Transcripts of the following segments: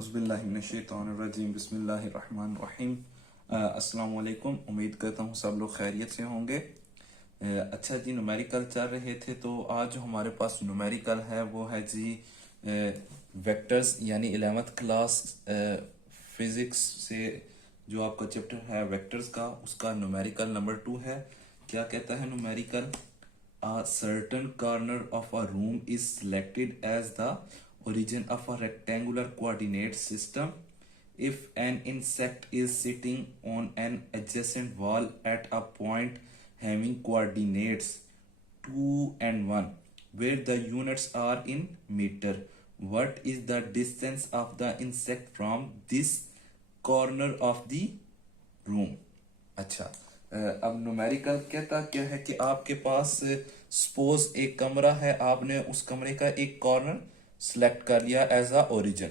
औज़ुबिल्लाहिमिनश्शैतानिर्रजीम बिस्मिल्लाहिर्रहमानिर्रहीम। अस्सलाम वालेकुम। उम्मीद करता हूँ सब लोग खैरियत से होंगे। अच्छा जी, न्यूमेरिकल चल रहे थे तो आज जो हमारे पास न्यूमेरिकल है वो है जी वेक्टर्स, यानी 11th क्लास फिजिक्स से जो आपका चैप्टर है वेक्टर्स का, उसका न्यूमेरिकल नंबर 2 है। क्या कहता है numerical? A certain corner of a room is selected as the origin of a rectangular coordinate system if an insect is sitting on an adjacent wall at a point having coordinates 2 and 1 where the units are in meter. What is the distance of the insect from this corner of the room? अच्छा, अब numerical कहता क्या है कि आपके पास suppose एक कमरा है, आपने उस कमरे का एक कॉर्नर सिलेक्ट कर लिया एज अ ओरिजिन।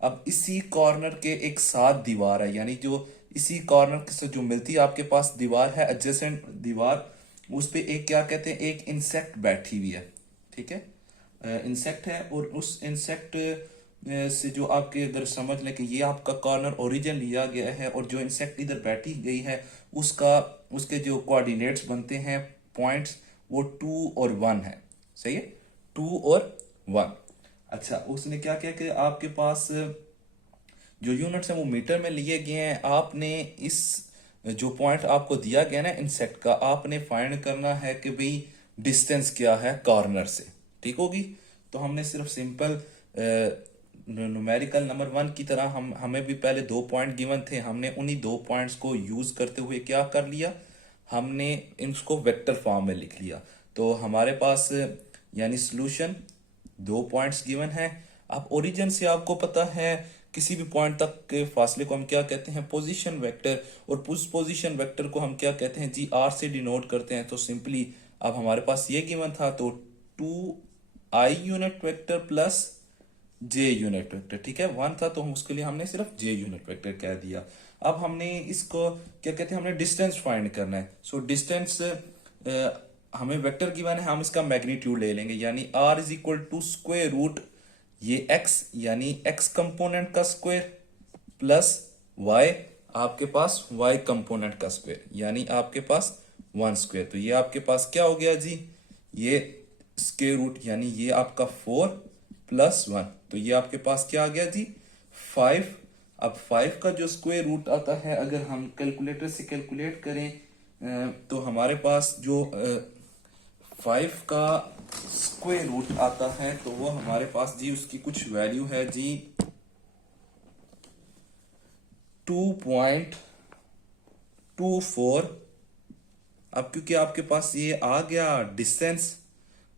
अब इसी कॉर्नर के एक साथ दीवार है, यानी जो इसी कॉर्नर से जो मिलती है आपके पास दीवार है, एडजेसेंट दीवार, उस पे एक क्या कहते हैं, एक इंसेक्ट बैठी हुई है। ठीक है, इंसेक्ट है और उस इंसेक्ट से जो आपके इधर समझ लें कि ये आपका कॉर्नर ओरिजिन लिया गया है और जो इंसेक्ट इधर बैठी गई है उसका उसके जो कोऑर्डिनेट्स बनते हैं पॉइंट्स, वो 2 और 1 है। सही है, 2 और 1। अच्छा, उसने क्या किया कि आपके पास जो यूनिट्स हैं वो मीटर में लिए गए हैं। आपने इस जो पॉइंट आपको दिया गया ना इंसेक्ट का, आपने फाइंड करना है कि भाई डिस्टेंस क्या है कॉर्नर से। ठीक होगी, तो हमने सिर्फ सिंपल न्यूमेरिकल नंबर 1 की तरह हमें भी पहले 2 पॉइंट गिवन थे, हमने उन्हीं 2 पॉइंट्स को यूज करते हुए क्या कर लिया, हमने इनको वेक्टर फॉर्म में लिख लिया। तो हमारे पास यानी सॉल्यूशन 2 पॉइंट्स गिवन है। अब ओरिजिन से आपको पता है किसी भी पॉइंट तक के फासले को हम क्या कहते हैं, पोजीशन वेक्टर, और उस पोजीशन वेक्टर को हम क्या कहते हैं जी, आर से डिनोट करते हैं। तो सिंपली अब हमारे पास ये गिवन था, तो 2i यूनिट वेक्टर प्लस जे यूनिट वेक्टर। ठीक है, 1 था तो हम उसके लिए हमने सिर्फ जे यूनिट वेक्टर कह दिया। अब हमने इसको क्या कहते हैं, हमने डिस्टेंस फाइंड करना है। सो डिस्टेंस हमें वेक्टर गिवन है, हम इसका मैग्नीट्यूड ले लेंगे, यानी r is equal to square root ये x, यानी x कंपोनेंट का स्क्वायर प्लस y, आपके पास y कंपोनेंट का स्क्वायर, यानी आपके पास 1 स्क्वायर। तो ये आपके पास क्या हो गया जी, ये स्क्वायर रूट, यानी ये आपका 4 प्लस 1, तो ये आपके पास क्या आ गया जी, 5। अब 5 का जो स्क्वायर रूट आता है, अगर हम कैलकुलेटर से कैलकुलेट करें तो हमारे पास जो 5 का स्क्वायर रूट आता है, तो वो हमारे पास जी उसकी कुछ वैल्यू है जी 2.24। अब क्योंकि आपके पास ये आ गया डिस्टेंस,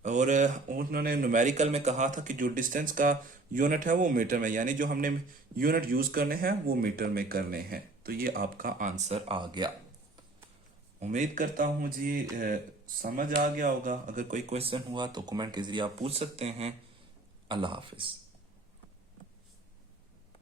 और उन्होंने न्यूमेरिकल में कहा था कि जो डिस्टेंस का यूनिट है वो मीटर में, यानी जो हमने यूनिट यूज करने हैं वो मीटर में करने हैं। तो ये आपका आंसर आ गया। उम्मीद करता हूँ जी समझ आ गया होगा। अगर कोई क्वेश्चन हुआ तो कमेंट के जरिए आप पूछ सकते हैं। अल्लाह हाफिज।